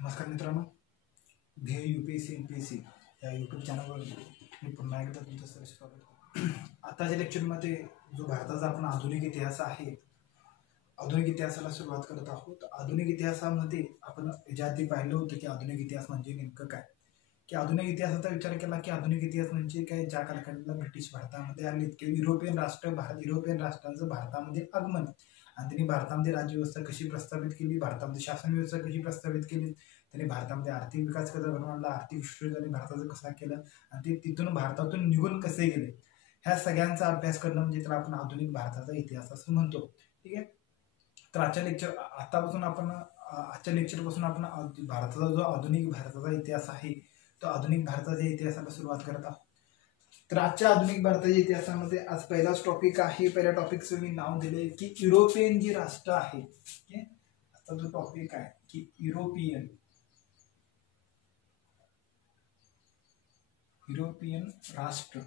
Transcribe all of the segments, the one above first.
नमस्कार मित्रांनो, ध्येय UPSC NPSC या यूट्यूब चॅनलवर मी पुन्हा एकदा तुमचं सहर्ष स्वागत करतो. आताच्या लेक्चरमध्ये जो भारताचा आपण आधुनिक इतिहास आहे, आधुनिक इतिहासाला सुरुवात करत आहोत. आधुनिक इतिहासामध्ये आपण याच्या आधी पाहिलं होतं की आधुनिक इतिहास म्हणजे नेमकं काय, की आधुनिक इतिहासाचा विचार केला की आधुनिक इतिहास म्हणजे काय, ज्या कालखंडाला ब्रिटिश भारतामध्ये आले की युरोपियन राष्ट्रांचं भारतामध्ये आगमन आणि त्यांनी भारतामध्ये राज्यव्यवस्था कशी प्रस्थापित केली, भारतामध्ये शासन व्यवस्था कशी प्रस्थापित केली, त्यांनी भारतामध्ये आर्थिक विकास कसा घडवून आणला, आर्थिक विश्लेषण त्यांनी भारताचं कसा केलं आणि ते तिथून भारतातून निघून कसे गेले, ह्या सगळ्यांचा अभ्यास करणं म्हणजे त्याला आपण आधुनिक भारताचा इतिहास असं म्हणतो. ठीक आहे. तर आजच्या लेक्चरपासून आपण भारताचा जो आधुनिक भारताचा इतिहास आहे तो आधुनिक भारताच्या इतिहासाला सुरुवात करत आहोत. तर आजच्या आधुनिक भारताच्या इतिहासामध्ये आज पहिलाच टॉपिक आहे. पहिल्या टॉपिकचं मी नाव दिले की युरोपियन जी राष्ट्र आहे. आता जो टॉपिक आहे की युरोपियन राष्ट्र,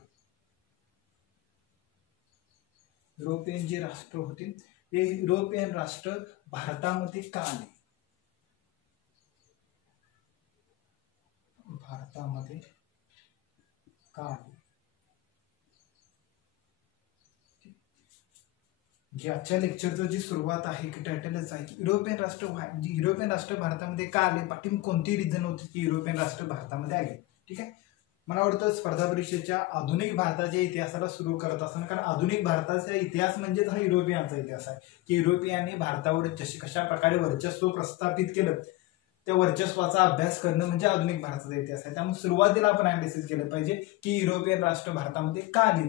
युरोपियन जे राष्ट्र होते ते युरोपियन राष्ट्र भारतामध्ये का आले, भारतामध्ये का आले, जे आजच्या लेक्चरचं जी सुरुवात आहे की टायटलच आहे की युरोपियन राष्ट्र म्हणजे युरोपियन राष्ट्र भारतामध्ये का आले, पाठीम कोणती रिझन होती की युरोपियन राष्ट्र भारतामध्ये आले. ठीक आहे. मला वाटतं स्पर्धा परीक्षेच्या आधुनिक भारताच्या इतिहासाला सुरू करत असताना, कारण आधुनिक भारताचा इतिहास म्हणजे हा युरोपियनचा इतिहास आहे की युरोपियनने भारतावर कशा प्रकारे वर्चस्व प्रस्थापित केलं, त्या वर्चस्वाचा अभ्यास करणं म्हणजे आधुनिक भारताचा इतिहास आहे. त्यामुळे सुरुवातीला आपण अनालिसिस केलं पाहिजे की युरोपियन राष्ट्र भारतामध्ये का आले.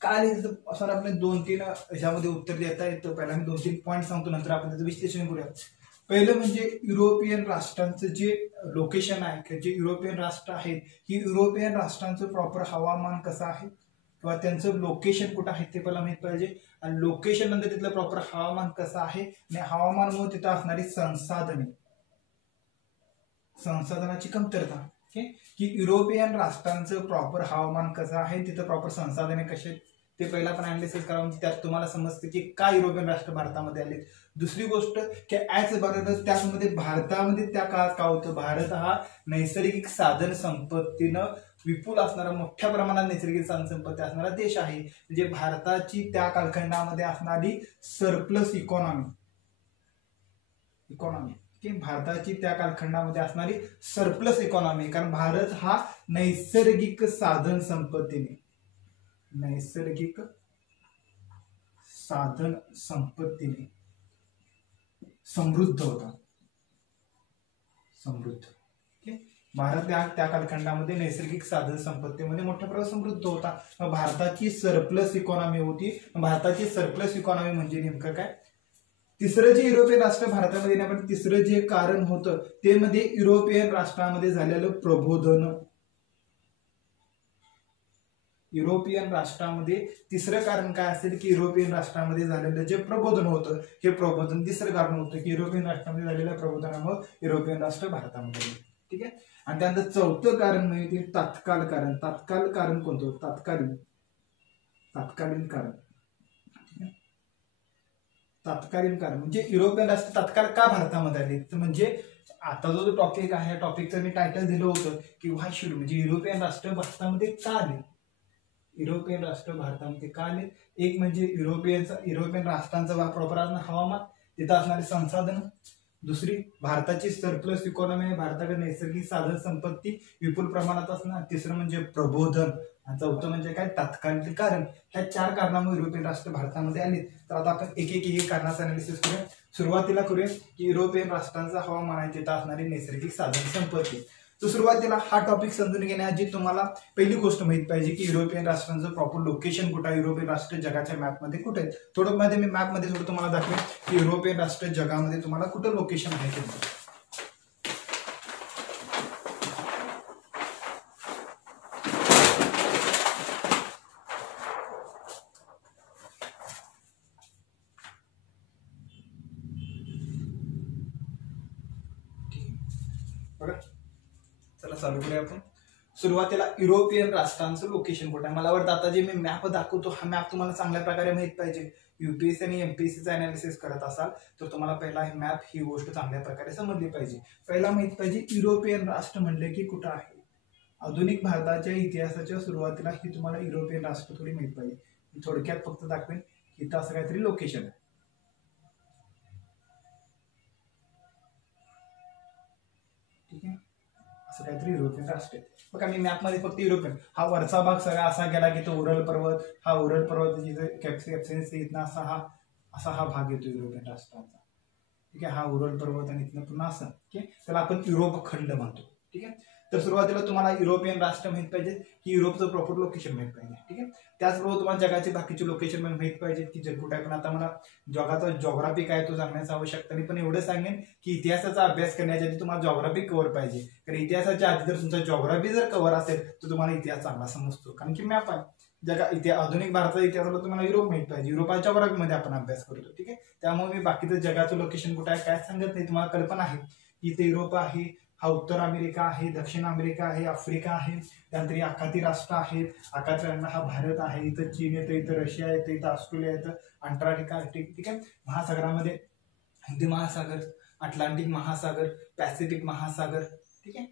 का आले असं आपण 2-3 याच्यामध्ये उत्तर देता येतं. पहिला मी 2-3 पॉईंट सांगतो, नंतर आपण त्याचं विश्लेषण करूया. पहिलं म्हणजे युरोपियन राष्ट्रांचं जे लोकेशन आहे, जे युरोपियन राष्ट्र आहेत, ही युरोपियन राष्ट्रांचं प्रॉपर हवामान कसं आहे किंवा त्यांचं लोकेशन कुठं आहे ते पहिला माहित पाहिजे. आणि लोकेशन नंतर तिथलं प्रॉपर हवामान कसं आहे आणि हवामानामुळे तिथं असणारी संसाधनाची कमतरता. की युरोपियन राष्ट्रांचं प्रॉपर हवामान कसं आहे, तिथं प्रॉपर संसाधने कसे, ते पहिला पण अनालिसिस करावं. त्यात तुम्हाला समजतं की का युरोपियन राष्ट्र भारतामध्ये आले. दुसरी गोष्ट की ॲज बरोबर त्यामध्ये भारतामध्ये त्या काळात काय होतं, भारत हा नैसर्गिक साधन संपत्तीनं विपुल असणारा, मोठ्या प्रमाणात नैसर्गिक साधन संपत्ती असणारा देश आहे. म्हणजे भारताची त्या कालखंडामध्ये असणारी सरप्लस इकॉनॉमी की भारताची त्या कालखंडामध्ये असणारी सरप्लस इकॉनॉमी, कारण भारत हा नैसर्गिक साधन संपत्तीने समृद्ध होता. भारत त्या कालखंडामध्ये नैसर्गिक साधन संपत्तीमध्ये मोठ्या प्रमाणात समृद्ध होता. भारताची सरप्लस इकॉनॉमी होती. भारताची सरप्लस इकॉनॉमी म्हणजे नेमकं काय. तिसरं जे युरोपियन राष्ट्र भारतामध्ये येण्यासाठी तिसरं जे कारण होतं ते मध्ये युरोपियन राष्ट्रामध्ये झालेलं प्रबोधन. युरोपियन राष्ट्रामध्ये तिसरं कारण काय असेल की युरोपियन राष्ट्रामध्ये झालेलं जे प्रबोधन होतं, हे प्रबोधन तिसरं कारण होतं की युरोपियन राष्ट्रामध्ये झालेल्या प्रबोधनामुळे युरोपियन राष्ट्र भारतामध्ये आले. ठीक आहे. आणि त्यानंतर चौथं कारण म्हणजे तात्काळ कारण. तात्काळ कारण कोणतं, तात्कालीन कारण. तात्कालीन कारण म्हणजे युरोपियन राष्ट्र तात्काळ का भारतामध्ये आले, तर म्हणजे आता जो टॉपिक आहे या टॉपिकचं मी टायटल दिलं होतं की व्हाय शुड, म्हणजे युरोपियन राष्ट्र भारतामध्ये का आले. युरोपियन राष्ट्र भारतामध्ये का आले, एक म्हणजे युरोपियन राष्ट्रांचं प्रॉपर हवामान, तिथं असणारे संसाधन. दुसरी भारताची सरप्लस इकॉनॉमी, भारताकडे नैसर्गिक साधन संपत्ती विपुल प्रमाणात असणार. तिसरं म्हणजे प्रबोधन आणि चौथं म्हणजे काय, तात्कालिक कारण. ह्या 4 कारणामुळे युरोपियन राष्ट्र भारतामध्ये आले. तर आता आपण एक कारणाचं अनालिसिस करूया. सुरुवातीला करूया की युरोपियन राष्ट्रांचा हवामान आहे, तिथं असणारी नैसर्गिक साधन संपत्ती. तर सुरुवातीला हा टॉपिक समजून घेण्याआधी तुम्हाला पहिली गोष्ट माहित पाहिजे की युरोपियन राष्ट्रांचं प्रॉपर लोकेशन कुठं आहे, युरोपियन राष्ट्र जगाच्या मॅपमध्ये कुठे आहेत. थोडं मध्ये मी मॅपमध्ये थोडं तुम्हाला दाखवेन की युरोपियन राष्ट्र जगामध्ये तुम्हाला कुठं लोकेशन आहे ते. बघा, चला चालू करूया आपण. सुरुवातीला युरोपियन राष्ट्रांचं लोकेशन कुठं आहे. मला वाटतं आता जे मी मॅप दाखवतो हा मॅप तुम्हाला चांगल्या प्रकारे माहित पाहिजे. UPSC आणि MPSCचं अनालिसिस करत असाल तर तुम्हाला पहिला हे मॅप ही गोष्ट चांगल्या प्रकारे समजली पाहिजे. पहिला माहित पाहिजे युरोपियन राष्ट्र म्हणले की कुठं आहे. आधुनिक भारताच्या इतिहासाच्या सुरुवातीला ही तुम्हाला युरोपियन राष्ट्र थोडी माहित पाहिजे. थोडक्यात फक्त दाखवेन इथं असं काहीतरी लोकेशन आहे. ठीक आहे, असं काहीतरी युरोपियन राष्ट्र आहे. बघा मी मॅप मध्ये फक्त युरोपियन हा वरचा भाग सगळा असा गेला की तो उरल पर्वत, हा उरल पर्वत जिथे कॅप्सियन्सी इथनं असा हा भाग येतो युरोपियन राष्ट्रांचा. ठीक आहे, हा उरल पर्वत आणि इथनं पुन्हा असं. ठीक आहे, त्याला आपण युरोप खंड म्हणतो. ठीक आहे, तर सुरुवातीला तुम्हाला युरोपियन राष्ट्र माहित पाहिजे की युरोपचं प्रॉपर लोकेशन माहित पाहिजे. ठीक आहे, त्याचबरोबर तुम्हाला जगाचे बाकीचे लोकेशन माहित पाहिजे की जग कुठे आहे. पण आता मला जगाचा जॉग्राफी काय तो सांगण्याची आवश्यकता नाही, पण एवढं सांगेन की इतिहासाचा अभ्यास करण्याच्या आधी तुम्हाला जॉग्राफी कव्हर पाहिजे. कारण इतिहासाच्या आधी जर तुमचा जॉग्राफी जर कव्हर असेल तर तुम्हाला इतिहास चांगला समजतो. कारण की मॅप आहे आधुनिक भारताचा इतिहासाला तुम्हाला युरोप माहित पाहिजे. युरोपाच्या जॉग्राफीमध्ये आपण अभ्यास करतो. ठीक आहे, त्यामुळे मी बाकीचं जगाचं लोकेशन कुठे आहे काय सांगत नाही. तुम्हाला कल्पना आहे की इथे युरोप आहे, हा उत्तर अमेरिका आहे, दक्षिण अमेरिका आहे, आफ्रिका आहे, त्यानंतर आखाती राष्ट्र आहेत. आखातींना हा भारत आहे, इथं चीन येतं, इथं रशिया येतं, इथं ऑस्ट्रेलिया येतं, अंटार्क्टिका. ठीक आहे, महासागरामध्ये हिंदी महासागर, अटलांटिक महासागर, पॅसिफिक महासागर. ठीक आहे,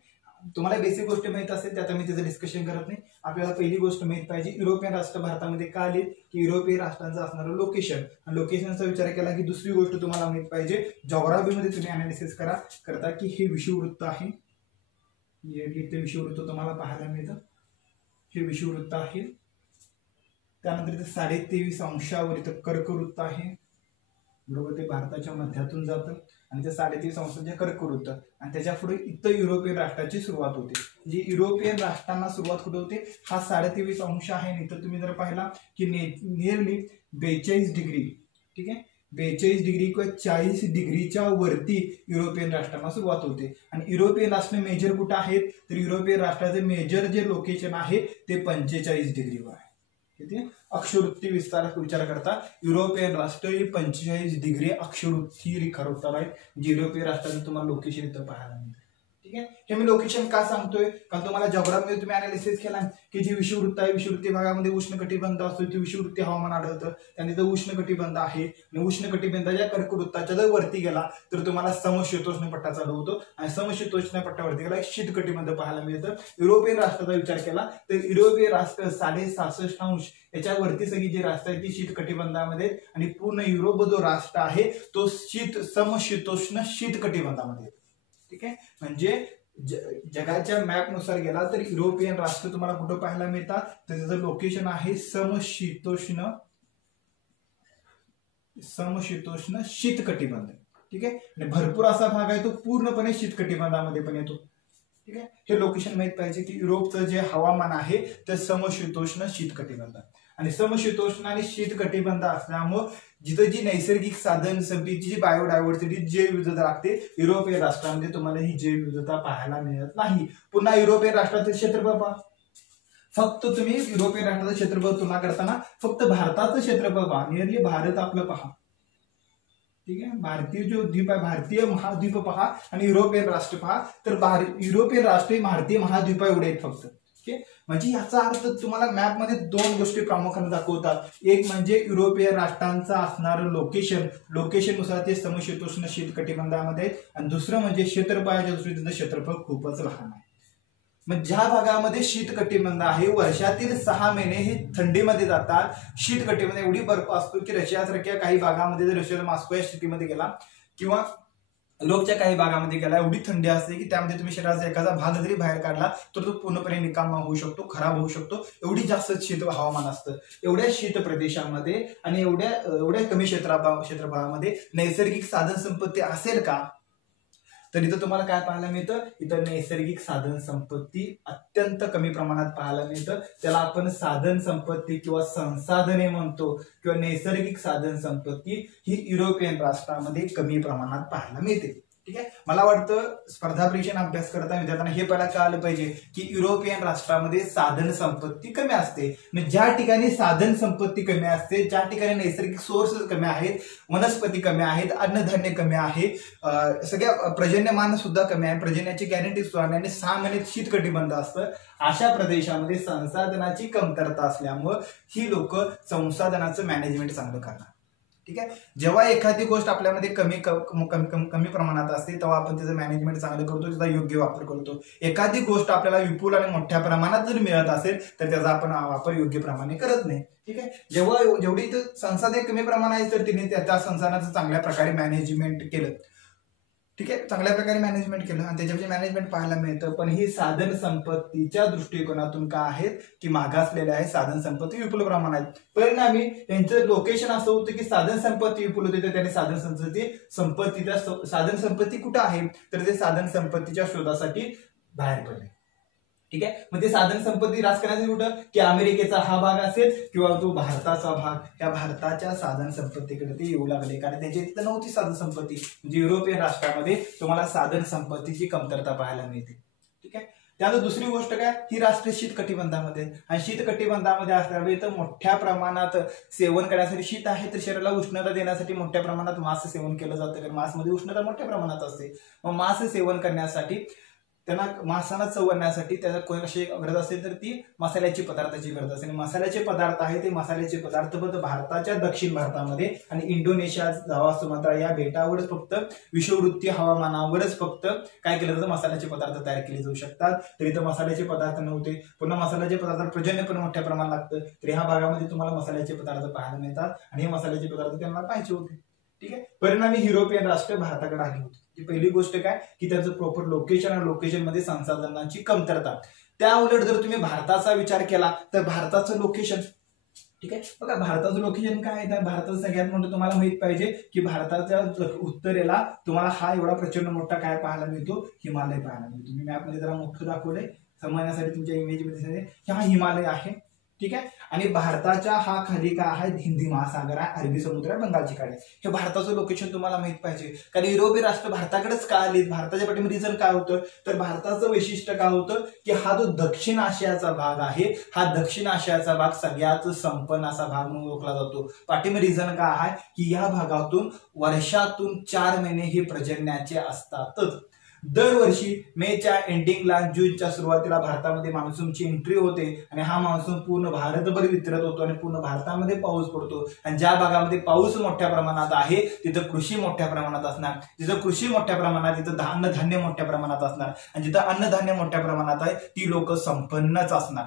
तुम्हाला बेसिक गोष्ट माहित असेल त्यात मी त्याचं डिस्कशन करत नाही. आपल्याला पहिली गोष्ट माहित पाहिजे युरोपियन राष्ट्र भारतामध्ये का आले की युरोपियन राष्ट्रांचं असणारं लोकेशन. लोकेशनचा विचार केला की दुसरी गोष्ट तुम्हाला माहित पाहिजे जॉग्राफीमध्ये तुम्ही अनालिसिस करता की हे विषुववृत्त आहे. इथे विषुववृत्त तुम्हाला पाहायला मिळतं, हे विषुववृत्त आहे. त्यानंतर इथे 23.5 अंशावर इथं कर्कवृत्त आहे. बरोबर, ते भारताच्या मध्यातून जातं आणि ते 23.5 अंशाचे कर्कवृत्त आणि त्याच्या पुढे इथं युरोपियन राष्ट्राची सुरुवात होते. जी युरोपियन राष्ट्रांना सुरुवात कुठे होते हा 23.5 अंश आहे. इथं तुम्ही जर पाहिला की नियरली 42 डिग्री. ठीक आहे, 42 डिग्री किंवा 40 डिग्रीच्या वरती युरोपियन राष्ट्रांना सुरुवात होते. आणि युरोपियन राष्ट्र मेजर कुठं आहेत तर युरोपियन राष्ट्राचे मेजर जे लोकेशन आहे ते 45 डिग्रीवर आहे. किती अक्षवृत्ती विचार करता युरोपियन राष्ट्र हे 45 डिग्री अक्षवृत्ती रेखावृत्तावर आहेत. जे युरोपियन राष्ट्रांचं तुम्हाला लोकेशन इथं पाहायला मिळतं. ठीक आहे, हे मी लोकेशन का सांगतोय कारण तुम्हाला जॉग्राफीमध्ये तुम्ही अनालिसिस केला की जी विषुववृत्त आहे विषुववृत्ती भागामध्ये उष्ण कटिबंध असतो, तिथे विषुववृत्ती हवामान आढळतं. आणि तिथं उष्ण कटिबंध आहे आणि उष्ण कटिबंधाच्या कर्कवृत्ताच्या जर वरती गेला तर तुम्हाला समशीतोष्ण पट्टा चालू होतो आणि समशीतोष्ण पट्ट्यावरती गेला शीत कटिबंध पाहायला मिळतं. युरोपियन राष्ट्राचा विचार केला तर युरोपियन राष्ट्र 66.5 अंश याच्यावरती सगळी जी राष्ट्र आहेत ती शीत कटिबंधामध्ये आणि पूर्ण युरोप जो राष्ट्र आहे तो समशीतोष्ण शीत कटिबंधामध्ये. ठीक आहे, म्हणजे जगाच्या मॅप नुसार गेला तर युरोपियन राष्ट्र तुम्हाला कुठं पाहायला मिळतात तर त्याचं लोकेशन आहे समशीतोष्ण शीत कटिबंध. ठीक आहे, आणि भरपूर असा भाग आहे तो पूर्णपणे शीत कटिबंधामध्ये पण येतो. ठीक आहे, हे लोकेशन माहित पाहिजे की युरोपचं जे हवामान आहे ते समशीतोष्ण शीत कटिबंध आणि समशीतोष्ण आणि शीत कटिबंध असल्यामुळे जिथं जी नैसर्गिक साधन संपत्तीची जी बायोडायव्हर्सिटी जैवविविधता लागते युरोपियन राष्ट्रांमध्ये तुम्हाला ही जैवविविधता पाहायला मिळत नाही. पुन्हा युरोपियन राष्ट्राचे क्षेत्रफळ पहा. फक्त तुम्ही युरोपियन राष्ट्राचं क्षेत्रफळ तुलना करताना फक्त भारताचं क्षेत्रफळ पहा. नियरली भारत आपलं पहा. ठीक आहे, भारतीय जो द्वीप आहे भारतीय महाद्वीप पहा आणि युरोपियन राष्ट्र पहा तर युरोपियन राष्ट्र भारतीय महाद्वीपा एवढे आहेत फक्त. ओके, म्हणजे याचा अर्थ तुम्हाला मॅप मध्ये दोन गोष्टी प्रामुख्याने दाखवतात. एक म्हणजे युरोपियन राष्ट्रांचं असणारं लोकेशन नुसार ते समशीतोष्ण शीत कटिबंधामध्ये आहेत आणि दुसरं म्हणजे क्षेत्रफळाच्या दृष्टीने क्षेत्रफळ खूपच लहान आहे. मग ज्या भागामध्ये शीत कटिबंध आहे वर्षातील 6 महिने हे थंडीमध्ये जातात. शीत कटिबंध एवढी बर्फ असतो की रशियासारख्या काही भागामध्ये जर रशिया मॉस्को या स्थितीमध्ये गेला किंवा लोकच्या काही भागामध्ये गेला एवढी थंडी असते की त्यामध्ये तुम्ही शरीराचा एखादा भाग जरी बाहेर काढला तर तो पूर्णपणे निकामा होऊ शकतो, खराब होऊ शकतो. एवढी जास्त शीत हवामान असतं. एवढ्या शीत प्रदेशामध्ये आणि एवढ्या कमी क्षेत्रफळामध्ये नैसर्गिक साधन संपत्ती असेल का तर इथं तुम्हाला काय पाहायला मिळतं इथं नैसर्गिक साधन संपत्ती अत्यंत कमी प्रमाणात पाहायला मिळतं. त्याला आपण साधन संपत्ती किंवा संसाधने म्हणतो किंवा नैसर्गिक साधन संपत्ती ही युरोपियन राष्ट्रांमध्ये कमी प्रमाणात पाहायला मिळते. ठीक आहे. मला वाटतं स्पर्धा परीक्षेने अभ्यास करताना विद्यार्थ्यांना हे पहिला कळालं पाहिजे की युरोपियन राष्ट्रामध्ये साधन संपत्ती कमी असते. ज्या ठिकाणी साधन संपत्ती कमी असते, ज्या ठिकाणी नैसर्गिक सोर्सेस कमी आहेत, वनस्पती कमी आहेत, अन्नधान्य कमी आहे, सगळ्या पर्जन्यमान सुद्धा कमी आहे, पर्जन्याची गॅरंटी सुद्धा नाही आणि 6 महिने शीतकटिबंध असतं, अशा प्रदेशामध्ये संसाधनाची कमतरता असल्यामुळं ही लोक संसाधनाचं मॅनेजमेंट चांगलं करणार. ठीक आहे. जेव्हा एखादी गोष्ट आपल्यामध्ये कमी प्रमाणात असते तेव्हा आपण त्याचं मॅनेजमेंट चांगलं करतो, त्याचा योग्य वापर करतो. एखादी गोष्ट आपल्याला विपुल आणि मोठ्या प्रमाणात जर मिळत असेल तर त्याचा आपण वापर योग्य प्रमाणे करत नाही. ठीक आहे. जेवढी संसाधने कमी प्रमाणात आहेत तर तिने त्या संसाधनाचं चांगल्या प्रकारे मॅनेजमेंट केलं. ठीक आहे. चांगल्या प्रकारे मॅनेजमेंट केलं आणि त्याच्यामध्ये मॅनेजमेंट पाहायला मिळतं. पण ही साधन संपत्तीच्या दृष्टिकोनातून काय आहेत की मागासलेले आहे, साधन संपत्ती विपुल प्रमाणात आहेत. परिणामी त्यांचं लोकेशन असं होतं की साधन संपत्ती विपुल होते तर त्याने साधन संपत्ती कुठं आहे तर ते साधन संपत्तीच्या शोधासाठी बाहेर पडले. ठीक आहे. मग ते साधन संपत्ती रास करण्यासाठी कुठं की अमेरिकेचा हा भाग असेल किंवा तो भारताचा भाग, त्या भारताच्या साधन संपत्तीकडे ते येऊ लागले कारण त्याची तिथं नव्हती साधन संपत्ती. म्हणजे युरोपियन राष्ट्रामध्ये तुम्हाला साधन संपत्तीची कमतरता पाहायला मिळते. ठीक आहे. त्यानंतर दुसरी गोष्ट काय, ही राष्ट्र शीतकटिबंधामध्ये आणि शीतकटिबंधामध्ये असल्यामुळे तर मोठ्या प्रमाणात सेवन करण्यासाठी शीत आहे तर शरीराला उष्णता देण्यासाठी मोठ्या प्रमाणात मांस सेवन केलं जातं कारण मांसमध्ये उष्णता मोठ्या प्रमाणात असते. मग मांस सेवन करण्यासाठी त्यांना मांसाला चव आणण्यासाठी त्याला कोणी कशी गरज असेल तर ती मसाल्याची पदार्थाची गरज असते. आणि मसाल्याचे पदार्थ आहे ते मसाल्याचे पदार्थ फक्त भारताच्या दक्षिण भारतामध्ये आणि इंडोनेशिया, जावा, सुमात्रा या बेटावरच फक्त विषुववृत्तीय हवामानावरच फक्त काय केलं जातं, मसाल्याचे पदार्थ तयार केले जाऊ शकतात. तर इथं मसाल्याचे पदार्थ नव्हते. पुन्हा मसाल्याचे पदार्थ पर्जन्य पण मोठ्या प्रमाणात लागतं. तर ह्या भागामध्ये तुम्हाला मसाल्याचे पदार्थ पाहायला मिळतात आणि हे मसाल्याचे पदार्थ त्यांना पाहिजे होते. ठीक आहे. परिणामी युरोपियन राष्ट्र भारताकडे आली होती. पहिली गोष्ट काय की त्याचं प्रॉपर लोकेशन आणि लोकेशन मध्ये संसाधनांची कमतरता. त्या उलट जर तुम्ही भारताचा विचार केला तर भारताचं लोकेशन, ठीक आहे, बघा भारताचं लोकेशन काय आहे. भारताचं सगळ्यात मोठं तुम्हाला माहित पाहिजे की भारताच्या उत्तरेला तुम्हाला हा एवढा प्रचंड मोठा काय पाहायला मिळतो, हिमालय पाहायला मिळतो. मी मॅपमध्ये जरा मोठं दाखवलंय समजण्यासाठी तुमच्या इमेजमध्ये. हा हिमालय आहे. ठीक आहे. आणि भारताच्या हा खाली काय आहे, हिंदी महासागर आहे, अरबी समुद्र आहे, बंगालची खाडी. हे भारताचं लोकेशन तुम्हाला माहित पाहिजे कारण युरोपियन राष्ट्र भारताकडेच का आले. भारताच्या पाठीमध्ये रिझन काय होतं तर भारताचं वैशिष्ट्य काय होतं की हा जो दक्षिण आशियाचा भाग आहे, हा दक्षिण आशियाचा भाग सगळ्यात संपन्न असा भाग म्हणून ओळखला जातो. पाठीमध्ये रिझन काय आहे की या भागातून वर्षातून 4 महिने हे पर्जन्याचे असतातच. दरवर्षी मेच्या एंडिंगला जूनच्या सुरुवातीला भारतामध्ये मान्सूनची एंट्री होते आणि हा मान्सून पूर्ण भारतभर वितरत होतो आणि पूर्ण भारतामध्ये पाऊस पडतो. आणि ज्या भागामध्ये पाऊस मोठ्या प्रमाणात आहे तिथं कृषी मोठ्या प्रमाणात असणार, जिथं कृषी मोठ्या प्रमाणात तिथं अन्नधान्य मोठ्या प्रमाणात असणार आणि जिथं अन्नधान्य मोठ्या प्रमाणात आहे ती लोक संपन्नच असणार.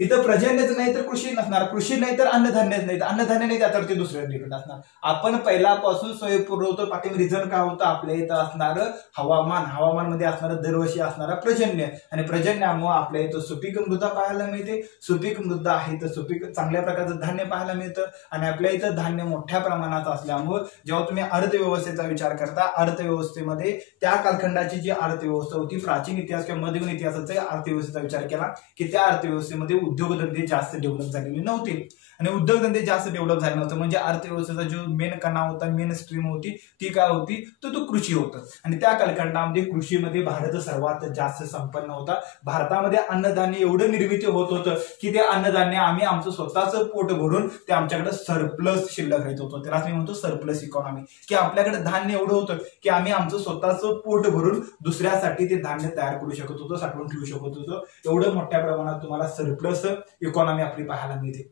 इथं पर्जन्यच नाही तर कृषी नसणार, कृषी नाही तर अन्नधान्यच नाही, अन्नधान्य नाही त्यावर ते दुसऱ्या डिपेंड असणार. आपण पहिल्यापासून सोयीपूर्ण होतो. पाठीमध्ये रिझन काय होतं, आपल्या इथं असणारं हवामान मध्ये असणारं दरवर्षी असणारा पर्जन्य आणि पर्जन्यामुळे आपल्या इथं सुपीक मृदा पाहायला मिळते. सुपीक मृदा आहे तर सुपीक चांगल्या प्रकारचं धान्य पाहायला मिळतं आणि आपल्या इथं धान्य मोठ्या प्रमाणात असल्यामुळे जेव्हा तुम्ही अर्थव्यवस्थेचा विचार करता, अर्थव्यवस्थेमध्ये त्या कालखंडाची जी अर्थव्यवस्था होती, प्राचीन इतिहास किंवा मध्ययुगीन इतिहासाचा अर्थव्यवस्थेचा विचार केला की त्या अर्थव्यवस्थेमध्ये उद्योगधंदे जास्त डेव्हलप झालेले नव्हते. आणि उद्योगधंदे जास्त डेव्हलप झाले नव्हते म्हणजे अर्थव्यवस्थेचा जो मेन कणा होता, मेन स्ट्रीम होती ती काय होती तर तो कृषी होतं. आणि त्या कालखंडामध्ये कृषीमध्ये भारत सर्वात जास्त संपन्न होता. भारतामध्ये अन्नधान्य एवढं निर्मिती होत होतं की ते अन्नधान्य आम्ही आमचं स्वतःचं पोट भरून ते आमच्याकडे सरप्लस शिल्लक राहत होतं. त्याला मी म्हणतो सरप्लस इकॉनॉमी, की आपल्याकडे धान्य एवढं होतं की आम्ही आमचं स्वतःचं पोट भरून दुसऱ्यासाठी ते धान्य तयार करू शकत होतो, साठवून ठेवू शकत होतो. एवढं मोठ्या प्रमाणात तुम्हाला सरप्लस इकॉनॉमी आपली पाहायला मिळते.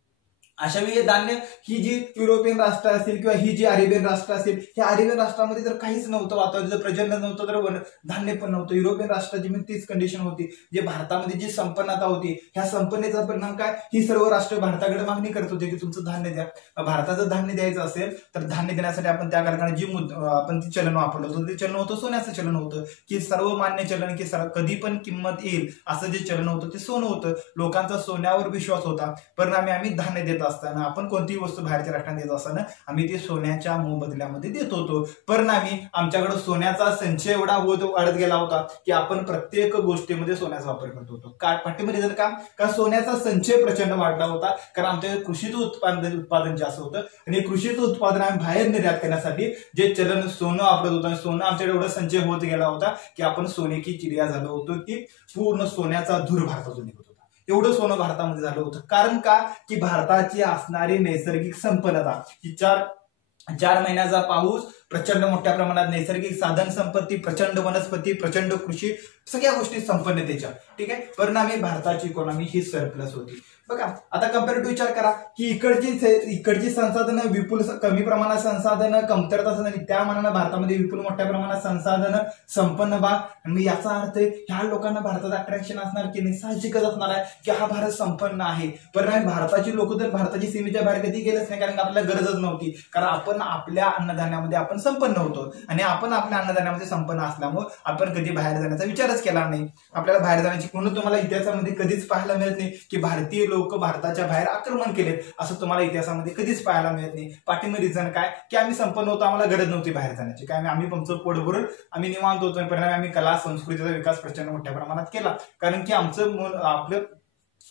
अशा वेळी धान्य ही जी युरोपियन राष्ट्र असतील किंवा ही जी अरेबियन राष्ट्र असतील, ह्या अरेबियन राष्ट्रामध्ये जर काहीच नव्हतं, वातावरण जर पर्जन्य नव्हतं तर धान्य पण नव्हतं. युरोपियन राष्ट्राची मी तीच कंडिशन होती. जे भारतामध्ये जी संपन्नता होती, ह्या संपन्नतेचा परिणाम काय, ही सर्व राष्ट्र भारताकडे मागणी करत होते की तुमचं धान्य द्या. भारताचं धान्य द्यायचं असेल तर धान्य देण्यासाठी आपण त्या कारखान्यात जी आपण ती चलन वापरलं होतं, ते चलन होतं सोन्याचं चलन होतं की सर्वमान्य चलन की कधी पण किंमत येईल असं जे चलन होतं ते सोनं होतं. लोकांचा सोन्यावर विश्वास होता, परिणामी आम्ही धान्य देत असताना, आपण कोणतीही वस्तू बाहेरच्या राष्ट्रांना देत असताना आम्ही ते सोन्याच्या मोबदल्यामध्ये देत होतो. परिणामी आमच्याकडे सोन्याचा संचय एवढा वाढत गेला होता की आपण प्रत्येक गोष्टीमध्ये सोन्याचा वापर करत होतो. पाठीमध्ये रिझन का सोन्याचा संचय प्रचंड वाढला होता, कारण आमच्याकडे कृषीचं उत्पादन जास्त होतं आणि कृषीचं उत्पादन आम्ही बाहेर निर्यात करण्यासाठी जे चलन सोनं वापरत होतं, सोनं आमच्याकडे एवढा संचय होत गेला होता की आपण सोने की चिडिया झालो होतो की पूर्ण सोन्याचा धूर भारतातून निघत होता. एवढं सोनं भारतामध्ये झालं होतं. कारण का की भारताची असणारी नैसर्गिक संपन्नता की चार महिन्याचा पाऊस, प्रचंड मोठ्या प्रमाणात नैसर्गिक साधन संपत्ती, प्रचंड वनस्पती, प्रचंड कृषी, सगळ्या गोष्टी संपन्नतेच्या, ठीक आहे. परिणामी भारताची इकॉनॉमी ही सरप्लस होती. बघा आता कम्पॅरेटिव्ह विचार करा की इकडची संसाधनं विपुल, कमी प्रमाणात संसाधनं, कमतरता संसाधनं, त्या मानाने भारतामध्ये विपुल मोठ्या प्रमाणात संसाधनं, संपन्न भाग. आणि याचा अर्थ ह्या लोकांना भारतात अट्रॅक्शन असणार की नाही, साहजिकच असणार आहे की हा भारत संपन्न आहे. परिणामी भारताची लोक तर भारताची सीमेच्या बाहेर कधी गेलेच नाही, कारण आपल्याला गरजच नव्हती, कारण आपण आपल्या अन्नधान्यामध्ये आपण संपन्न होतो आणि आपण आपल्या अन्नधान्यामध्ये संपन्न असल्यामुळे आपण कधी बाहेर जाण्याचा विचारच केला नाही. आपल्याला बाहेर जाण्याची, म्हणून तुम्हाला इतिहासामध्ये कधीच पाहायला मिळत नाही की भारतीय लोक भारताच्या बाहेर आक्रमण केलेत, असं तुम्हाला इतिहासामध्ये कधीच पाहायला मिळत नाही. पाठीमध्ये रिझन काय की आम्ही संपन्न होतो, आम्हाला गरज नव्हती बाहेर जाण्याची, काय आम्ही आमचं पोट भरून आम्ही निवांत होतो. परिणामी आम्ही कला संस्कृतीचा विकास प्रचंड मोठ्या प्रमाणात केला, कारण की आपलं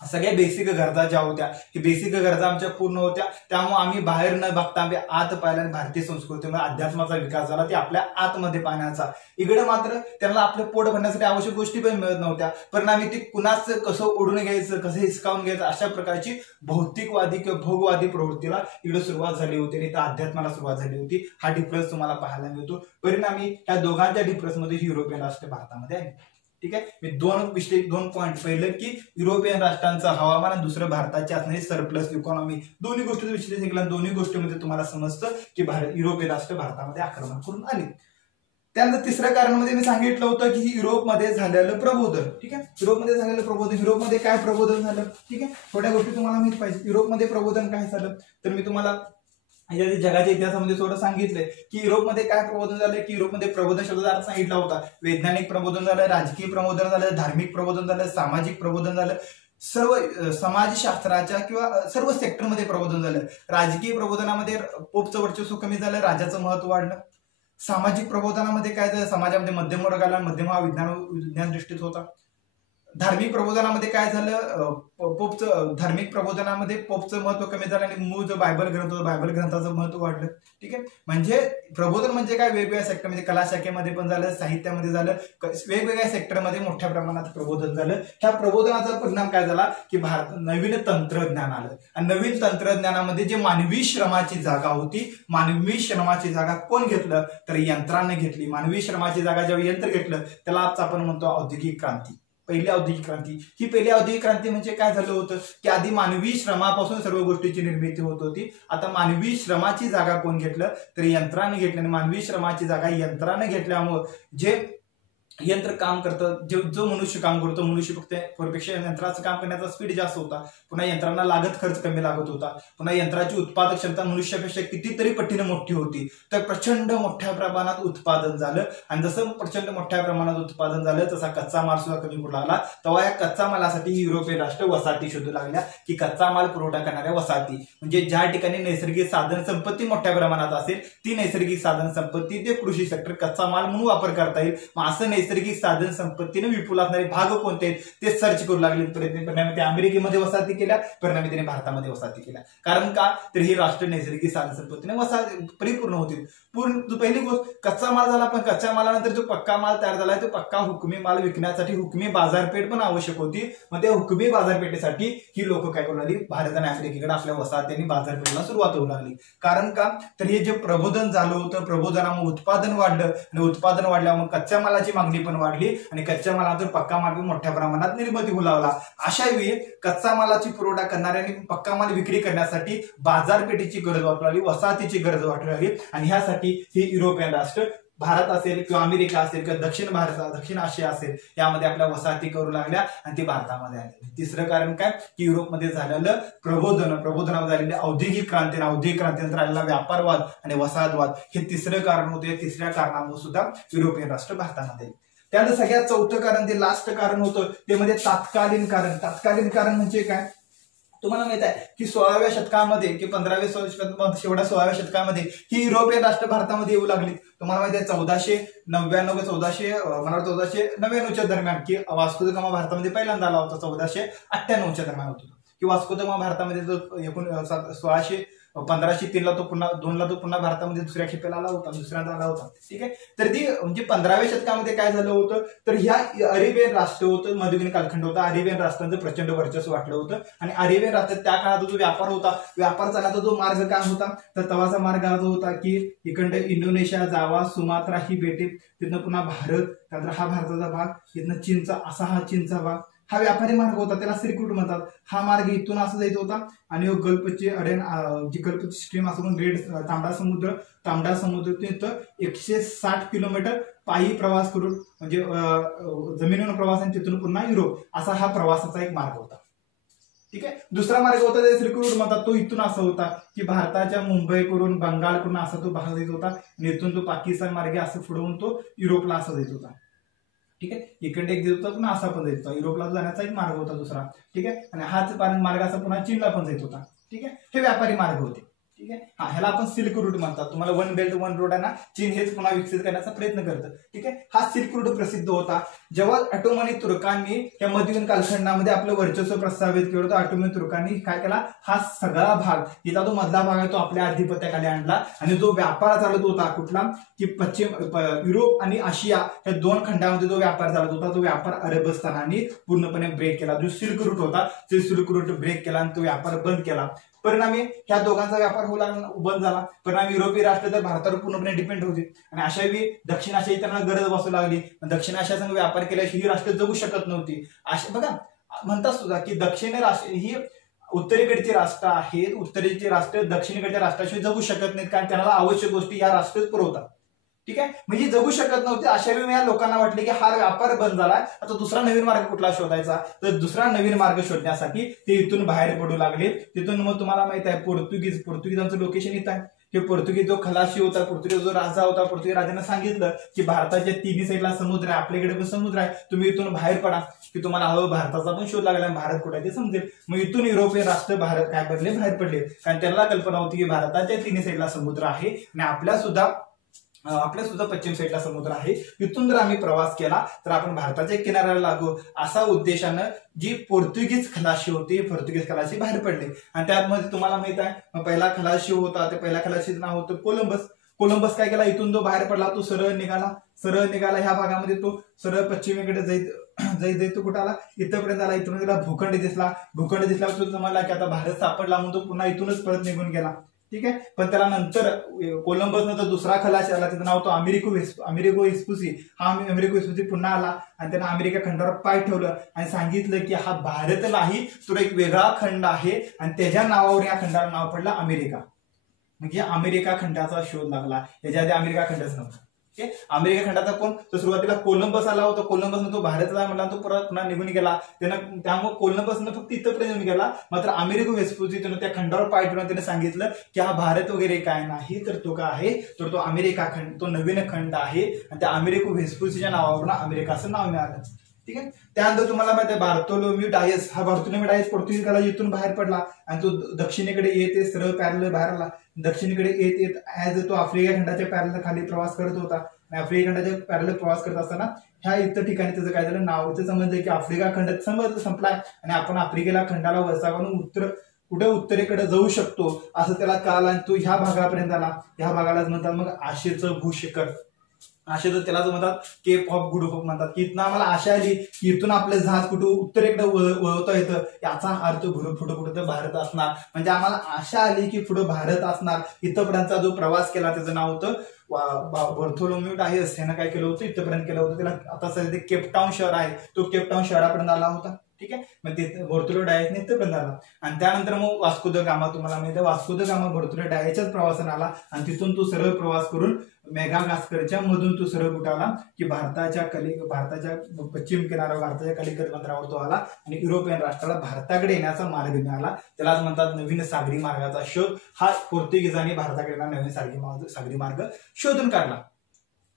सगळ्या बेसिक गरजा ज्या होत्या, ही बेसिक गरजा आमच्या पूर्ण होत्या. त्यामुळे आम्ही बाहेर न बघता आम्ही आत पाहिला. भारतीय संस्कृतीमध्ये अध्यात्माचा विकास झाला, ते आपल्या आतमध्ये पाहण्याचा. इकडे मात्र त्यांना आपलं पोट भरण्यासाठी आवश्यक गोष्टी पण मिळत नव्हत्या. परिणामी ते कुणाच कसं ओढून घ्यायचं, कसं हिसकावून घ्यायचं, अशा प्रकारची भौतिकवादी किंवा भोगवादी प्रवृत्तीला इकडे सुरुवात झाली होती आणि त्या अध्यात्माला सुरुवात झाली होती. हा डिफरन्स तुम्हाला पाहायला मिळतो. परिणामी या दोघांच्या डिफरन्समध्ये युरोपियन राष्ट्र भारतामध्ये आहे, ठीक आहे. मी दोन पॉईंट, पहिलं की युरोपियन राष्ट्रांचं हवामान आणि दुसरं भारताची असणारी सरप्लस इकॉनॉमी. दोन्ही गोष्टी विश्लेषण केलं, दोन्ही गोष्टीमध्ये तुम्हाला समजतं की युरोपियन राष्ट्र भारतामध्ये आक्रमण करून आले. त्यानंतर तिसऱ्या कारणामध्ये मी सांगितलं होतं की युरोपमध्ये झालेलं प्रबोधन, ठीक आहे. युरोपमध्ये झालेलं प्रबोधन, युरोपमध्ये काय प्रबोधन झालं, ठीक आहे. थोड्या गोष्टी तुम्हाला माहित पाहिजे. युरोपमध्ये प्रबोधन काय झालं तर मी तुम्हाला जगाच्या इतिहासामध्ये थोडं सांगितलंय की युरोपमध्ये काय प्रबोधन झालं, की युरोपमध्ये प्रबोधन शब्दाचा अर्थ सांगितला होता. वैज्ञानिक प्रबोधन झालं, राजकीय प्रबोधन झालं, धार्मिक प्रबोधन झालं, सामाजिक प्रबोधन झालं, सर्व समाजशास्त्राच्या किंवा सर्व सेक्टरमध्ये प्रबोधन झालं. राजकीय प्रबोधनामध्ये पोपचं वर्चस्व कमी झालं, राजाचं महत्व वाढलं. सामाजिक प्रबोधनामध्ये काय झालं, समाजामध्ये मध्यम वर्गाला, मध्यम हा विज्ञान दृष्टीत होता. धार्मिक प्रबोधनामध्ये काय झालं, धार्मिक प्रबोधनामध्ये पोपचं महत्व कमी झालं आणि मूळ जो बायबल ग्रंथ होता, बायबल ग्रंथाचं महत्व वाढलं, ठीक आहे. म्हणजे प्रबोधन म्हणजे काय, वेगवेगळ्या सेक्टरमध्ये, कला शाखेमध्ये पण झालं, साहित्यामध्ये झालं, वेगवेगळ्या सेक्टरमध्ये मोठ्या प्रमाणात प्रबोधन झालं. ह्या प्रबोधनाचा परिणाम काय झाला की भारत नवीन तंत्रज्ञान आलं आणि नवीन तंत्रज्ञानामध्ये जे मानवी श्रमाची जागा होती, मानवी श्रमाची जागा कोण घेतलं तर यंत्राने घेतली. मानवी श्रमाची जागा जेव्हा यंत्र घेतलं त्याला आज आपण म्हणतो औद्योगिक क्रांती. पहिली औद्योगिक क्रांती. ही पहिली औद्योगिक क्रांती म्हणजे काय झालं होतं की आधी मानवी श्रमापासून सर्व गोष्टीची निर्मिती होत होती. आता मानवी श्रमाची जागा कोण घेतलं तर यंत्राने घेतलं आणि मानवी श्रमाची जागा यंत्राने घेतल्यामुळं जे यंत्र काम करतं, जो मनुष्य काम करतो, मनुष्य फक्त पेक्षा यंत्राचं काम करण्याचा स्पीड जास्त होता. पुन्हा यंत्रांना लागत खर्च कमी लागत होता. पुन्हा यंत्राची उत्पादक क्षमता मनुष्यापेक्षा कितीतरी पटीने मोठी होती. तर प्रचंड मोठ्या प्रमाणात उत्पादन झालं आणि जसं प्रचंड मोठ्या प्रमाणात उत्पादन झालं तसा कच्चा माल सुद्धा कमी पडू लागला. तेव्हा या कच्चा मालासाठी युरोपियन राष्ट्र वसाहती शोधू लागल्या की कच्चा माल पुरवठा करणाऱ्या वसाहती, म्हणजे ज्या ठिकाणी नैसर्गिक साधन संपत्ती मोठ्या प्रमाणात असेल ती नैसर्गिक साधन संपत्ती ते कृषी सेक्टर कच्चा माल म्हणून वापर करता येईल. मग असं नैसर्गिक साधन संपत्तीने विपुल असणारे भाग कोणते आहेत ते सर्च करू लागले. परिणामी ते अमेरिकेमध्ये वसाहती केल्या, परिणामी त्याने भारतामध्ये वसाहती केल्या. कारण का तर ही राष्ट्र नैसर्गिक साधन संपत्तीने परिपूर्ण होतील. पहिली गोष्ट कच्चा माल झाला, पण कच्च्या मालानंतर जो पक्का माल तयार झाला तो पक्का हुकमी माल विकण्यासाठी हुकमी बाजारपेठ पण आवश्यक होती. मग त्या हुकमी बाजारपेठेसाठी ही लोक काय करू लागली, भारत आणि अमेरिकेकडे आपल्या वसाहतींनी बाजारपेठेला सुरुवात होऊ लागली. कारण का तर हे जे प्रबोधन झालं होतं, प्रबोधनामुळे उत्पादन वाढलं आणि उत्पादन वाढल्यामुळे कच्च्या मालाची मागणी पण वाढली आणि कच्च्या मालातून पक्का माल मोठ्या प्रमाणात निर्मिती होऊ लागला. अशा वेळी कच्चा मालाची पुरवठा करणाऱ्यांनी पक्का माल विक्री करण्यासाठी बाजारपेठेची गरज वाटू लागली, वसाहतीची गरज वाटू लागली आणि ह्यासाठी ही युरोपियन राष्ट्र, भारत असेल किंवा अमेरिका असेल किंवा दक्षिण आशिया असेल, यामध्ये आपल्या वसाहती करू लागल्या आणि ती भारतामध्ये आली. तिसरं कारण काय की युरोपमध्ये झालेलं प्रबोधनामध्ये झालेली औद्योगिक क्रांती, औद्योगिक क्रांतीनंतर आलेला व्यापारवाद आणि वसाहतवाद हे तिसरं कारण होते. तिसऱ्या कारणामुळे सुद्धा युरोपियन राष्ट्र भारतामध्ये. त्यानंतर सगळ्यात चौथं कारण, ते लास्ट कारण होतं ते म्हणजे तात्कालीन कारण. तात्कालीन कारण म्हणजे काय, तुम्हाला माहित आहे की 16व्या शतकामध्ये की 15व्या शेवटा 16व्या शतकामध्ये ही युरोपियन राष्ट्र भारतामध्ये येऊ लागली. तुम्हाला माहिती आहे 1499 1499च्या दरम्यान की वास्को द गामा भारतामध्ये पहिल्यांदा आला होता. 1498च्या दरम्यान होता की वास्को द गामा भारतामध्ये जो 1503ला तो पुन्हा 2ला तो पुन्हा भारतामध्ये दुसऱ्या खेपेला आला होता, दुसऱ्यांदा आला होता. ठीक आहे. तर ती म्हणजे 15व्या शतकामध्ये काय झालं होतं तर ह्या अरेबियन राष्ट्र होतं, मध्ययुगीन कालखंड होता. अरेबियन राष्ट्रांचं प्रचंड वर्चस्व वाटलं होतं आणि अरेबियन राष्ट्रात त्या काळात जो व्यापार होता, व्यापार चालण्याचा जो मार्ग काय होता तर तवाचा मार्ग हा जो होता की इकडे इंडोनेशिया, जावा, सुमात्रा ही बेटे, तिथनं पुन्हा भारत, त्यानंतर हा भारताचा भाग, तिथनं चीनचा असा हा चीनचा भाग, हा व्यापारी मार्ग होता, त्याला सिल्क रूट म्हणतात. हा मार्ग इथून असं जायचा होता आणि गल्फची जी गल्फची स्ट्रीम असं ग्रेट तांबडा समुद्र तिथं 160 किलोमीटर पायी प्रवास करून म्हणजे जमिनीवर प्रवास आणि तिथून पुन्हा युरोप असा हा प्रवासाचा एक मार्ग होता. ठीक आहे. दुसरा मार्ग होता ते सिल्क रूट म्हणतात, तो इथून असा होता की भारताच्या मुंबई करून बंगाल करून असा तो भाग जायचा होता आणि इथून तो पाकिस्तान मार्गे असं पुढवून तो युरोपला असा जायचा होता. ठीक आहे. इकडे एक दिवस पुन्हा असा पण जायचा, युरोपला जाण्याचा एक मार्ग होता दुसरा. ठीक आहे. आणि हाच मार्ग असा पुन्हा चीनला पण जायचा होता. ठीक आहे. हे व्यापारी मार्ग होते. ठीक आहे. हा ह्याला आपण सिल्क रूट म्हणतात. तुम्हाला वन बेल्ट वन रोड आहे ना, चीन हेच पुन्हा विकसित करण्याचा प्रयत्न करतं. ठीक आहे. हा सिल्क रूट प्रसिद्ध होता. जेव्हा ऑटोमनी तुर्कांनी या मध्ययुगीन कालखंडामध्ये आपलं वर्चस्व प्रस्थापित केलं होतं, ऑटोमनी तुर्कांनी काय केला, हा सगळा भाग हिला जो मधला भाग आहे तो आपल्या अधिपत्याखाली आणला आणि जो व्यापार चालत होता कुठला की युरोप आणि आशिया या दोन खंडामध्ये जो व्यापार चालत होता तो व्यापार अरबस्थानाने पूर्णपणे ब्रेक केला. जो सिल्क रूट होता ते सिल्क रूट ब्रेक केला आणि तो व्यापार बंद केला. परिणामी ह्या दोघांचा व्यापार होऊ लागला, बंद झाला. परिणामी युरोपीय राष्ट्र तर भारतावर पूर्णपणे डिपेंड होते आणि अशा वेळी दक्षिण आशियाची त्यांना गरज बसू लागली. दक्षिण आशिया संघ व्यापार केल्याशिवाय ही राष्ट्र जगू शकत नव्हती. बघा म्हणतात सुद्धा की दक्षिण राष्ट्र ही उत्तरेकडची राष्ट्र आहेत, उत्तरेचे राष्ट्र दक्षिणेकडच्या राष्ट्राशिवाय जगू शकत नाहीत कारण त्यांना आवश्यक गोष्टी या राष्ट्रच पुरवतात. ठीक आहे. म्हणजे जगू शकत नव्हते. अशा वेळी या लोकांना वाटले की हा व्यापार बंद झाला, आता दुसरा नवीन मार्ग कुठला शोधायचा. तर दुसरा नवीन मार्ग शोधण्यासाठी ते इथून बाहेर पडू लागले. तिथून मग तुम्हाला माहित आहे पोर्तुगीजांचं लोकेशन इथं आहे. हे पोर्तुगीज जो खलाशी होता, पोर्तुगीज जो राजा होता, पोर्तुगीज राजाने सांगितलं की भारताच्या तिन्ही साईडला समुद्र आहे, आपल्याकडे पण समुद्र आहे, तुम्ही इथून बाहेर पडा की तुम्हाला हवं भारताचा पण शोध लागला, भारत कुठे ते समजेल. मग इथून युरोपियन राष्ट्र भारत काय पडले, बाहेर पडले कारण त्यांना कल्पना होती की भारताच्या तिन्ही साईडला समुद्र आहे आणि आपल्या सुद्धा पश्चिम साईडला समुद्र आहे. इथून जर आम्ही प्रवास केला तर आपण भारताच्या किनाऱ्याला लागू असा उद्देशानं जी पोर्तुगीज खलाशी होती, पोर्तुगीज खलाशी बाहेर पडले. आणि त्यामध्ये तुम्हाला माहित आहे पहिला खलाशी होता, त्या पहिल्या खलाशीचं नाव होतं कोलंबस. कोलंबस काय केला, इथून जो बाहेर पडला तो सरळ निघाला ह्या भागामध्ये, तो सरळ पश्चिमेकडे जाईत तो कुठं आला, इथपर्यंत आला. इथून त्याला भूखंड दिसल्यावर तो समजला की आता भारत सापडला म्हणून तो पुन्हा इथूनच परत निघून गेला. ठीक आहे. पण त्याला नंतर कोलंबस नंतर दुसरा खलाशी आला, त्याचं नाव तो अमेरिको वेस्पुसी. हा अमेरिको वेस्पुसी पुन्हा आला आणि त्यानं अमेरिका खंडावर पाय ठेवलं आणि सांगितलं की हा भारत नाही तर एक वेगळा खंड आहे आणि त्याच्या नावावर या खंडाला नाव पडलं अमेरिका. म्हणजे अमेरिका खंडाचा शोध लागला. याच्या आधी अमेरिका खंडच नव्हता. अमेरिका खंडाचा कोण, तर सुरुवातीला कोलंबस आला होता. कोलंबसनं तो भारतला म्हणला, तो परत पुन्हा निघून गेला. त्यामुळे कोलंबसनं फक्त इथंपर्यंत येऊन गेला. मात्र अमेरिको वेस्पुसी त्यानं त्या खंडावर पाय ठेवून त्याने सांगितलं की हा भारत वगैरे काय नाही, तर तो काय आहे, तर तो अमेरिका खंड, तो नवीन खंड आहे आणि त्या अमेरिको वेस्पुसीच्या नावावरून अमेरिका असं नाव मिळालं. ठीक आहे. त्यानंतर तुम्हाला माहिती आहे बार्तोलोम्यू डायस पोर्तुगीज काला इथून बाहेर पडला आणि तो दक्षिणेकडे येत सरळ पॅरल बाहेर आला. दक्षिणेकडे येत ऍज तो आफ्रिका खंडाच्या पॅरल खाली प्रवास करत होता. आणि आफ्रिका खंडाच्या पॅरल प्रवास करत असताना ह्या इतर ठिकाणी त्याचं काय झालं, नाव इथं समजलं की आफ्रिका खंड संपलाय आणि आपण आफ्रिकेला खंडाला वरचा करून उत्तरेकडे जाऊ शकतो असं त्याला कळालं आणि तो ह्या भागापर्यंत आला. ह्या भागालाच म्हणतात मग आशेचं भूशिखर. आशेचं त्याला जो म्हणतात केप ऑफ गुड होप म्हणतात की इथं आम्हाला आशा आली की इथून आपलं जहाज कुठं उत्तरेकडे वळवता येतं. याचा अर्थ पुढे भारत असणार. म्हणजे आम्हाला आशा आली की पुढे भारत असणार. इथंपर्यंतचा जो प्रवास केला त्याचं नाव होतं बार्थोलोम्यू डायस. यानं काय केलं होतं, इथंपर्यंत केलं होतं. त्याला आता सध्या केपटाऊन शहर आहे, तो केपटाऊन शहरापर्यंत आला होता. ठीक आहे. मग ते बार्थोलो डायसने इथंपर्यंत आला आणि त्यानंतर मग वास्को द गामा. तुम्हाला माहिती आहे वास्को द गामा बार्थोलो डायसच्याच प्रवासाने आला आणि तिथून तो सरळ प्रवास करून मेगागास्करच्या मधून तो सरळ कुठं आला की भारताच्या पश्चिम किनाऱ्यावर भारताच्या कलिंगत बंदरावर तो आला आणि युरोपियन राष्ट्राला भारताकडे येण्याचा मार्ग मिळाला. त्यालाच म्हणतात नवीन सागरी मार्गाचा शोध. हा पोर्तुगीजांनी भारताकडे नवीन सागरी मार्ग शोधून काढला.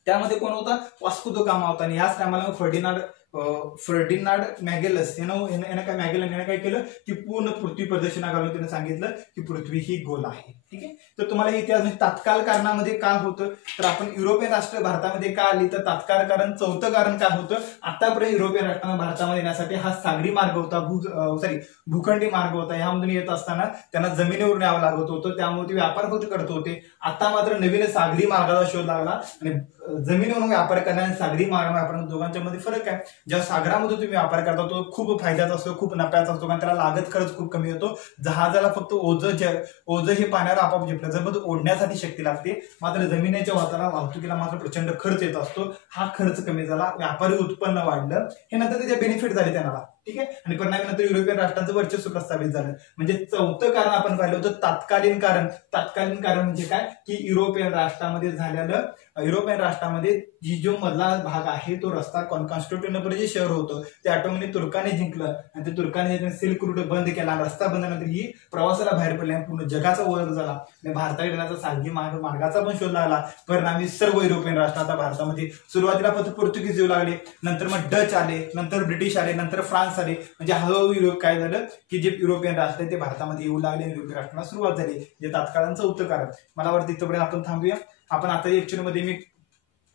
त्यामध्ये कोण होता, वास्को द गामा होता. आणि याच टायमाला फर्डिनांड फर्डिनांड मॅगेलस यानं काय केलं की पूर्ण पृथ्वी प्रदक्षिणा घालून त्यानं सांगितलं की पृथ्वी ही गोल आहे. ठीक आहे. तर तुम्हाला इतिहास म्हणजे तात्काळ कारणामध्ये काय होतं तर आपण युरोपियन राष्ट्र भारतामध्ये का आली तर तात्काळ कारण चौथं कारण काय होतं आतापर्यंत युरोपियन राष्ट्रांना भारतामध्ये येण्यासाठी हा सागरी मार्ग होता भूखंडी मार्ग होता. ह्यामधून येत असताना त्यांना जमिनीवरून यावं लागत होतं त्यामुळे ते व्यापार करत होते. आता मात्र नवीन सागरी मार्गाचा शोध लागला आणि जमिनीवरून व्यापार करण्या आणि सागरी मार्ग व्यापार दोघांच्या मध्ये फरक आहे. जेव्हा सागरामध्ये तुम्ही व्यापार करता तो खूप फायद्याचा असतो खूप नफ्याचा असतो कारण त्याला लागत खर्च खूप कमी होतो. जहाजाला फक्त ओझं हे पाण्यावर आपोआप झेपलं जर ओढण्यासाठी शक्ती लागते मात्र जमिनीच्या वाहतुकीला मात्र प्रचंड खर्च येत असतो. हा खर्च कमी झाला व्यापारी उत्पन्न वाढलं हे नंतर त्याचे बेनिफिट झाले त्यांना. ठीक आहे. आणि परिणामी नंतर युरोपियन राष्ट्रांचं वर्चस्व प्रस्थापित झालं. म्हणजे चौथं कारण आपण पाहिलं होतं तात्कालीन कारण म्हणजे काय की युरोपियन राष्ट्रामध्ये जो मधला भाग आहे तो रस्ता कॉन्स्टँटिनोपल जे शहर होतं ते ऑटोमॅटिक तुर्काने जिंकलं आणि ते तुर्काने सिल्क रूट बंद केला. रस्ता बंद नंतर ही प्रवासाला बाहेर पडले आणि पूर्ण जगाचा ओळख झाला. भारताकडे येण्याचा सागरी मार्गाचा पण शोध लागला. परिणामी सर्व युरोपियन राष्ट्र आता भारतामध्ये सुरुवातीला फक्त पोर्तुगीज येऊ लागले नंतर मग डच आले नंतर ब्रिटिश आले नंतर फ्रान्स आले. म्हणजे हळूहळू काय झालं की जे युरोपियन राष्ट्र आहे ते भारतामध्ये येऊ लागले युरोपियन राष्ट्रांना सुरुवात झाली. जे तात्काळांचं चौथं कारण मला वाटतं इथपर्यंत आपण थांबूया. आपण आता ऍक्च्युअली मी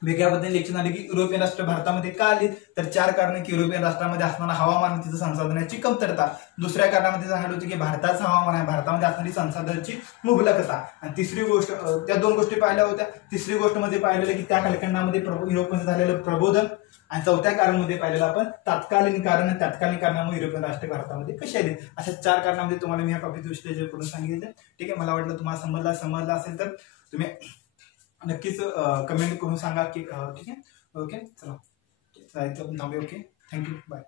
वेगळ्या पद्धतीने लेक्चर झाले की युरोपियन राष्ट्र भारतामध्ये का आली तर 4 कारण की युरोपियन राष्ट्रामध्ये असणारा हवामान तिथं संसाधनाची कमतरता. दुसऱ्या कारणामध्ये सांगितलं होतं की भारताचं हवामान आहे भारतामध्ये असणारी संसाधनाची मुबलकता. आणि तिसरी गोष्ट त्या 2 गोष्टी पाहिल्या होत्या. तिसरी गोष्ट मध्ये पाहिलेलं की त्या कालखंडामध्ये युरोपमध्ये झालेलं प्रबोधन आणि चौथ्या कारणमध्ये पाहिलेलं आपण तात्कालीन कारण आणि तात्कालीन कारणामुळे युरोपियन राष्ट्र भारतामध्ये कशी आली. अशा 4 कारणामध्ये तुम्हाला मी ह्या टॉपिक विश्लेषण करून सांगितलं. ठीक आहे. मला वाटलं तुम्हाला समजलं असेल तर तुम्ही नक्कीच कमेंट करून सांगा की ठीक आहे. ओके चला थांबूया. Okay thank you bye.